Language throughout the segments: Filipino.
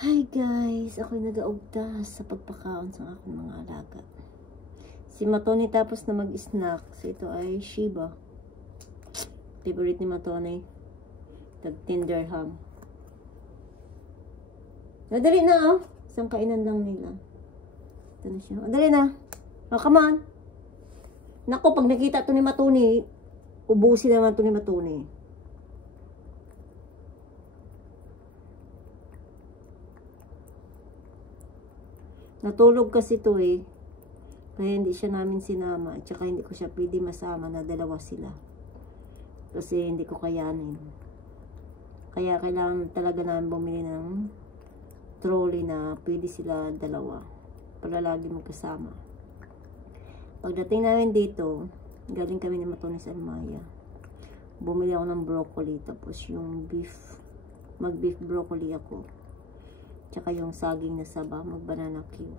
Hi guys, ako'y nagaugta sa pagpakaon sa akong mga alaga. Si Matoni tapos na mag-snack. So ito ay Shiba. Favorite ni Matoni. Tag Tinder ham. Nadali na oh. Isang kainan lang nila. Ito na siya. Nadali na. Oh, come on. Nako, pag nakita to ni Matoni, ubusin naman to ni Matoni. Natulog kasi to eh. Kaya hindi siya namin sinama. At saka hindi ko siya pwede masama na dalawa sila. Kasi hindi ko kayanin. Kaya kailangan talaga namin bumili ng trolley na pwede sila dalawa. Para lagi magkasama. Pagdating namin dito, galing kami ni Matoni sa Almaya. Bumili ako ng broccoli. Tapos yung beef. Mag-beef broccoli ako. Tsaka yung saging na saba, mag-banana cue.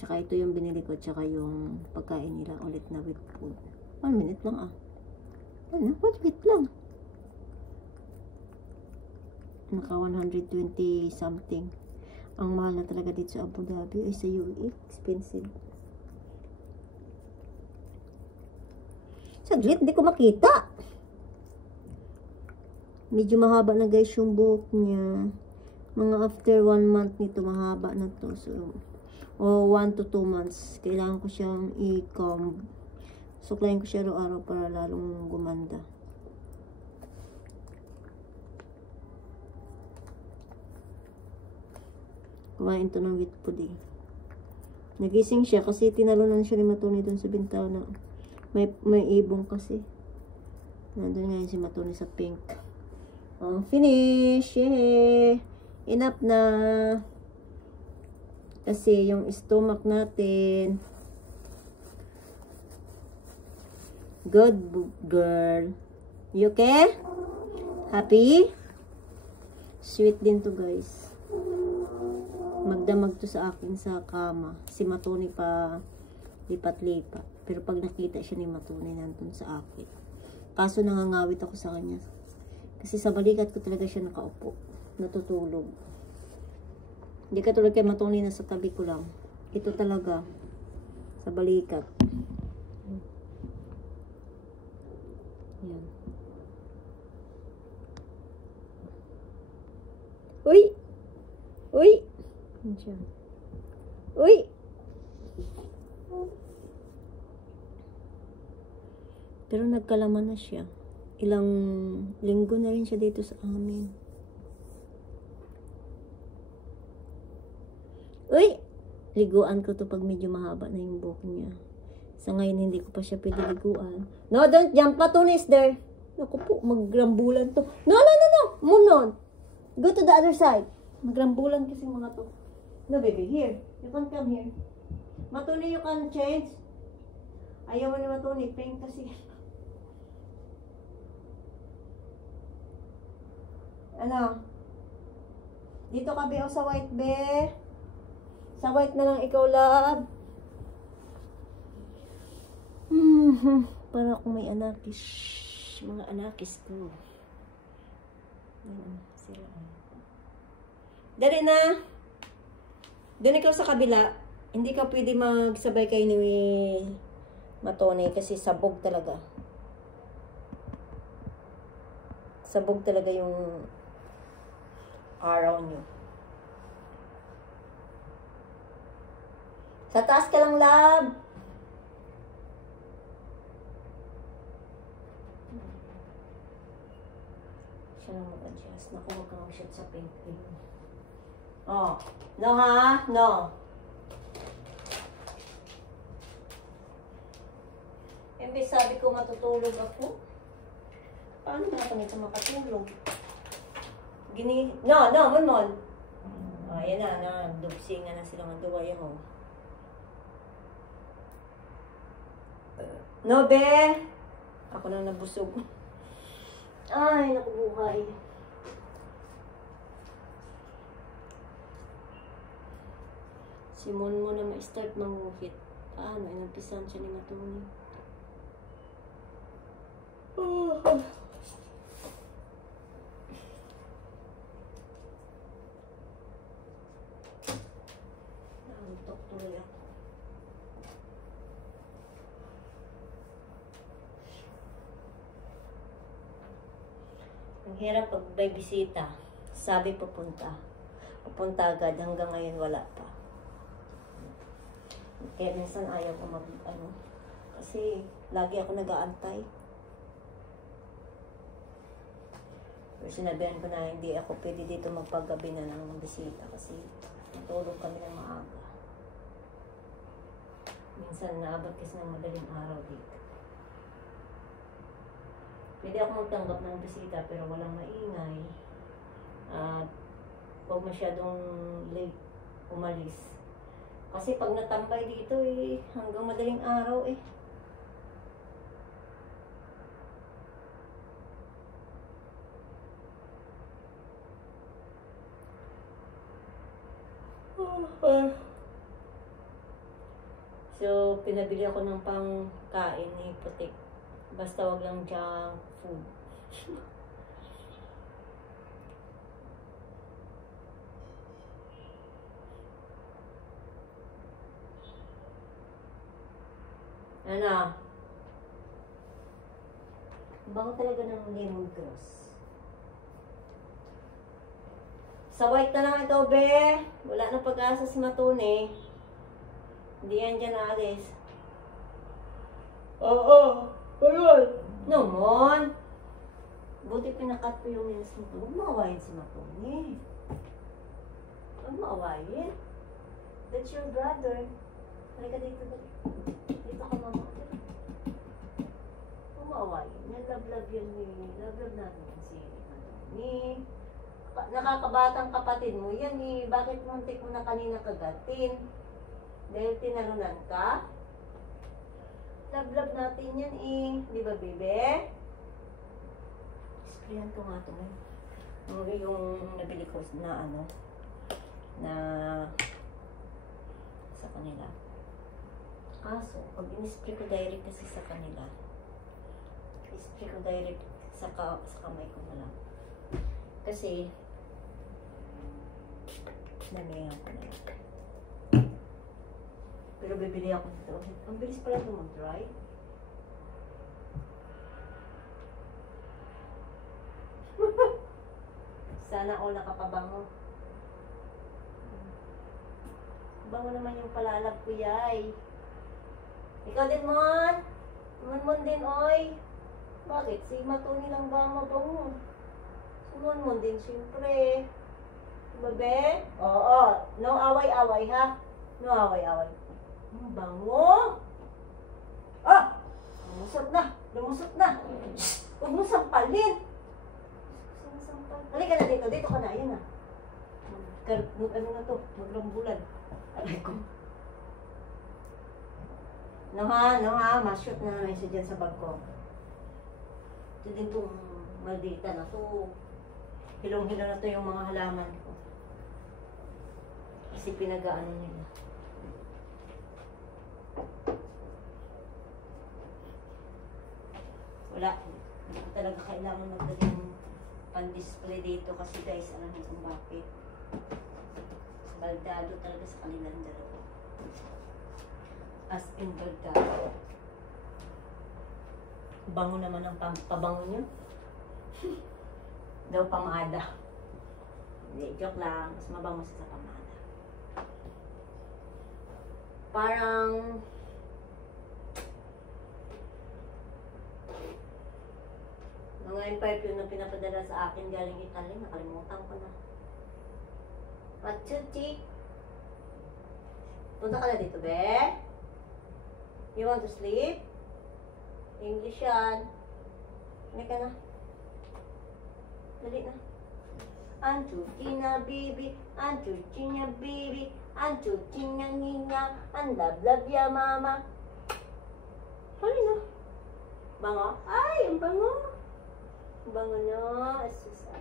Tsaka ito yung binili ko, tsaka yung pagkain nila ulit na with food. 1 minute lang ah. Ano? 1 minute lang. Naka 120 something. Ang mahal na talaga dito sa Abu Dhabi ay sa UAE. Expensive. Saglit, hindi ko makita. Medyo mahaba na guys yung buhok niya. Mga after 1 month nito, mahaba na to. So, 1 to 2 months. Kailangan ko siyang i-comb. Suklayin ko siya araw-araw para lalong gumanda. Kumain to ng wheat pudding. Nagising siya kasi tinalunan siya ni Matoni dun sa bintana. May ibong kasi. Nandun ngayon si Matoni sa pink. Oh, finish! Yay! Enough na. Kasi yung stomach natin. Good girl. You okay? Happy? Sweet din to guys. Magdamag to sa akin sa kama. Si Matoni pa lipat-lipat. Pero pag nakita siya ni Matoni nandun sa akin. Kaso nangangawit ako sa kanya. Kasi sa balikat ko talaga siya nakaupo. Natutulog. Hindi ka tulad kay Matoni na sa tabi ko lang. Ito talaga. Sa balikat. Yan. Uy! Uy! Yan siya. Uy! Pero nagkalaman na siya. Ilang linggo na rin siya dito sa amin. Uy! Liguan ko to pag medyo mahaba na yung buhok niya. Sa ngayon, hindi ko pa siya pwede liguan. No, don't jump. Matoni is there. Naku po, magrambulan to. No, no, no, no. Move on. Go to the other side. Magrambulan kasi mga to. No, baby. Here. You can come here. Matoni, you can change. Ayaw mo ni Matoni. Pink kasi. Ano? Dito ka be o sa white be? Sa white na lang ikaw, love. Para kung may anakis. Mga anakis ko. Ayan, sila. Dali na. Doon ikaw sa kabila. Hindi ka pwede magsabay kayo ni Matoni kasi sabog talaga. Sabog talaga yung araw nyo. Sa taas ka lang, love. Siya lang mag-adjust. Naku, huwag kang mag-shot sa pink. Oh. No, ha? No. Imbis sabi ko matutulog ako. Paano na kami ito makatulog? No, no, mon. Oh, yan na. Dubsingan na sila ng duway ako. No, be. Ako na nabusog. Ay, nakubuhay. Simon mo na ma-start mangukit. Paano? Inagpisan siya ni Matoni. Tuloy ako. Ang hirap pag may bisita. Sabi pupunta. Pupunta agad. Hanggang ngayon wala pa. Kaya minsan ayaw ko kasi lagi ako nag-aantay. Pero sinabihan ko na hindi ako pwede dito magpagabi na ng bisita kasi matulog kami ng maaga. Minsan naabot kasi ng madaling araw dito. Pwede ako magtanggap ng bisita pero walang maingay. At huwag masyadong late umalis. Kasi pag natambay dito hanggang madaling araw So, pinabili ako ng pangkain ni Putik. Basta wag lang junk food. Ano? Bango talaga ng lemongrass. Sa white na lang ito, be. Wala na pag-asa si Matune. Hindi yan dyan aalis. Oo. Ayun. Naman. Buti pinakat ko yung nails mo. Huwag maawayin si Matune. Huwag maawayin. That's your brother. Halika dito. Dito ka, mama. Huwag maawayin. Nag-love-love yun Love-love natin si Matune. Nakakabatang kapatid mo yan Bakit muntik mo na kanina kagatin? Dahil tinalunan ka? Love-love natin yan Di ba, bebe? Sprayan ko nga ito yung nabili ko na na sa kanila. So, pag in-spray ko direct kasi sa kanila, i-spray ko direct sa kamay ko na lang. Kasi, namihan ko na lang. Pero bibili ako nito. Ang bilis pala ito mag-dry. Sana all nakapabango. Bango naman yung palalag ko, yay. Ikaw din, Mon. Mon din, oy. Bakit? Si Matune lang ba mabango? Si Mon din, siyempre. Babe? Oo. No away-away, ha? No away-away. Bango. Ah! Lumusot na. Lumusot na. Huwag mo sampalin. Halika na dito. Dito ka na. Ayan na. Ano na to? Magrambulan. Aray ko. No ha. Mashoot na isa dyan sa bag ko. Ito din itong maldita na to. Hilong-hilo na to yung mga halaman ko. Kasi pinag-aano nila. Wala. Hindi ko talaga kailangan magdaling pan-display dito kasi guys, alam niyo kung bakit. Baldado talaga sa kanilang dalawa. As in baldado. Bango naman ang pabango nyo. Daw pamada. Hindi, joke lang. Mas mabango sa pamada. Parang mga empire yun na pinapadala sa akin galing Italy. Nakalimutan ko na. Machuchi. Punta ka na dito, be. You want to sleep? English yan. Hindi ka na. Dali na. Anchuchi na, baby. Anchuchi niya, baby. Anchuchi niya, niya. Ang love-love ya, mama. Hali na. Bango? Ay, ang bango. Bango na. Asusa.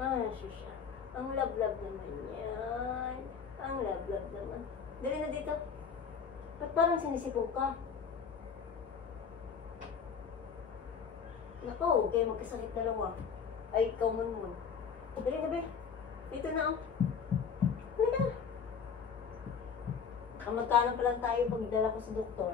Asusa. Ang love-love naman yan. Ang love-love naman. Dali na dito. Ba't parang sinisipog ka? Nako, kayo magkasakit dalawa. Ay, ikaw mun. Dali na, be. Dito na, oh. Halika na. Ang magkano pa lang tayo pagdala ko sa doktor?